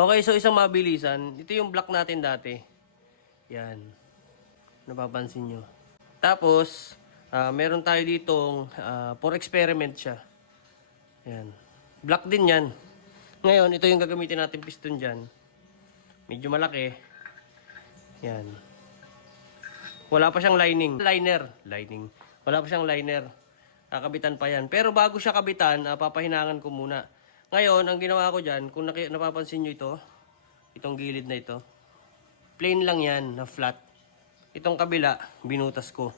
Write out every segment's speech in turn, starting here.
Okay, so isang mabilisan. Ito yung block natin dati. Yan. Napapansin nyo. Tapos, meron tayo ditong for experiment siya. Yan. Block din yan. Ngayon, ito yung gagamitin natin piston dyan. Medyo malaki. Yan. Wala pa siyang lining. Wala pa siyang liner. Kakabitan pa yan. Pero bago siya kabitan, papahinangan ko muna. Ngayon, ang ginawa ko dyan, kung napapansin nyo ito, itong gilid na ito, plain lang yan, na flat. Itong kabila, binutas ko.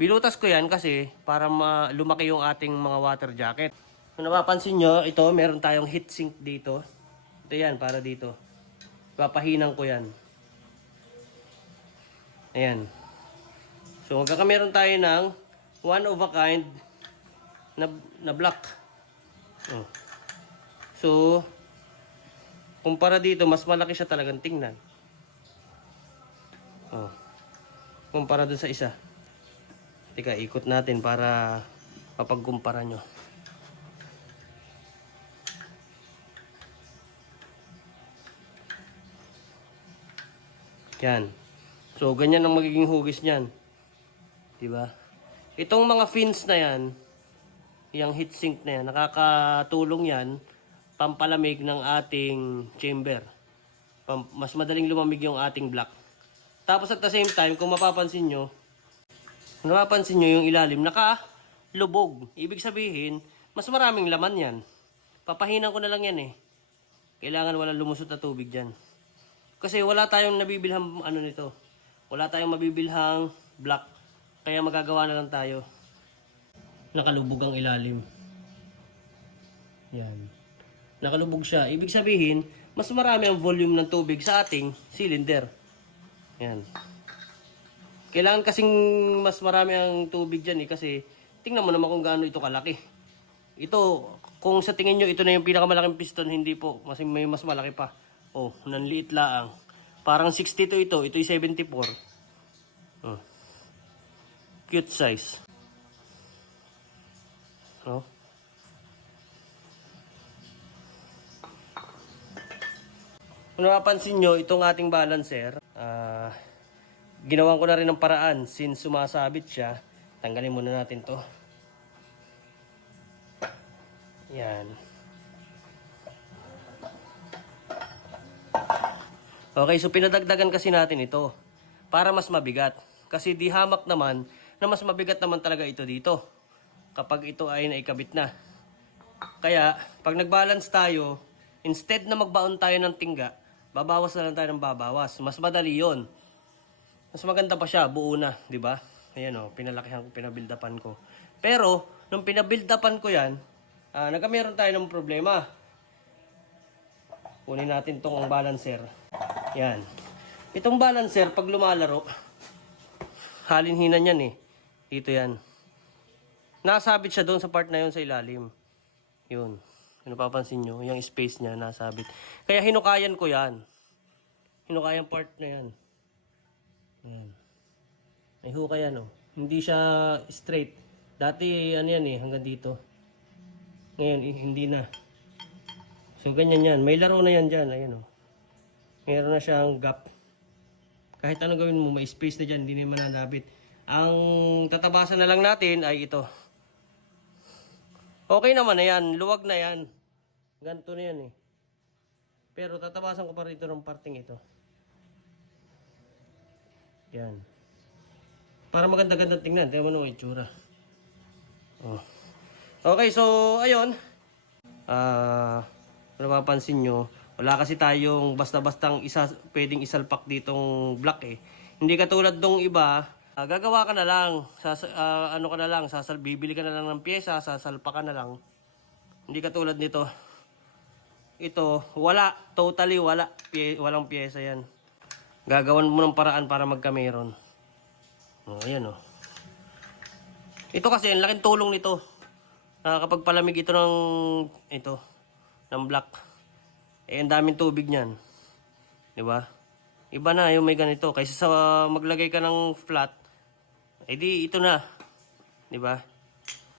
Binutas ko yan kasi para lumaki yung ating mga water jacket. Kung napapansin nyo, ito, meron tayong heat sink dito. Ito yan, para dito. Papahinang ko yan. Ayan. So, magkakameron tayo ng one of a kind na block. Oh. So, kumpara dito, mas malaki siya talagang tingnan. Oh. Kumpara dun sa isa. Teka, ikot natin para mapagkumpara nyo. Yan. So, ganyan ang magiging hugis niyan. Diba? Itong mga fins na yan, yung heatsink na yan, nakakatulong yan pampalamig ng ating chamber. Mas madaling lumamig yung ating block. Tapos at the same time, kung mapapansin nyo yung ilalim, naka-lubog. Ibig sabihin, mas maraming laman yan. Papahinan ko na lang yan eh. Kailangan wala lumusot na tubig dyan. Kasi wala tayong nabibilhang nito. Wala tayong mabibilhang block. Kaya magagawa na lang tayo. Nakalubog ang ilalim. Yan. Nakalubog siya. Ibig sabihin, mas marami ang volume ng tubig sa ating cylinder. Yan. Kailangan kasing mas marami ang tubig dyan eh. Kasi tingnan mo naman kung gaano ito kalaki. Ito, kung sa tingin nyo ito na yung pinakamalaking piston, hindi po. May mas malaki pa. Oh, nanliit laang. Parang 62 ito. Ito'y 74. Oh. Cute size. Oh. Kung napapansin nyo, itong ating balancer, ginawan ko na rin ng paraan since sumasabit siya. Tanggalin muna natin to. Yan. Okay, so pinadagdagan kasi natin ito para mas mabigat. Kasi di hamak naman na mas mabigat naman talaga ito dito kapag ito ay naikabit na. Kaya, pag nagbalance tayo, instead na magbaon tayo ng tingga, babawas na lang tayo ng babawas. Mas madali yon. Mas maganda pa siya, buo na, di ba? Ayan o, pinalakihan ko, pinabuild-upan ko. Pero, nung pinabuild-upan ko yan, nagkameron tayo ng problema. Kunin natin tong balancer. Yan. Itong balancer, pag lumalaro, halinhinan yan eh. Dito yan. Nasabit siya doon sa part na yun sa ilalim. Yun. Kung napapansin nyo, yung space niya nasabit. Kaya hinukayan ko yan. Hinukayan part na yan. Ayan. May hukay yan, oh. Hindi siya straight. Dati, ano yan eh, hanggang dito. Ngayon, hindi na. So, ganyan yan. May laro na yan dyan. Ayan, oh. Meron na siyang gap. Kahit anong gawin mo, may space na dyan. Hindi na mananabit. Ang tatabasan na lang natin ay ito. Okay naman na yan. Luwag na yan. Ganito na yan eh. Pero tatabasan ko pa rito ng parting ito. Yan. Para maganda-ganda tingnan. Tingnan mo yung itsura. Oh. Okay, so ayun. Kung napapansin nyo, wala kasi tayong basta-bastang pwedeng isalpak ditong block eh. Hindi katulad dong iba, gagawa ka na lang, bibili ka na lang ng pyesa, sasalpa ka na lang. Hindi katulad nito. Ito, wala, totally wala, walang pyesa yan. Gagawan mo ng paraan para magkameron. Oh, ayan oh. Ito kasi, ang laking tulong nito. Kapag palamig ito ng block, ang daming tubig niyan. 'Di ba? Iba na yung may ganito kaysa sa maglagay ka ng flat. Di ito na. 'Di ba?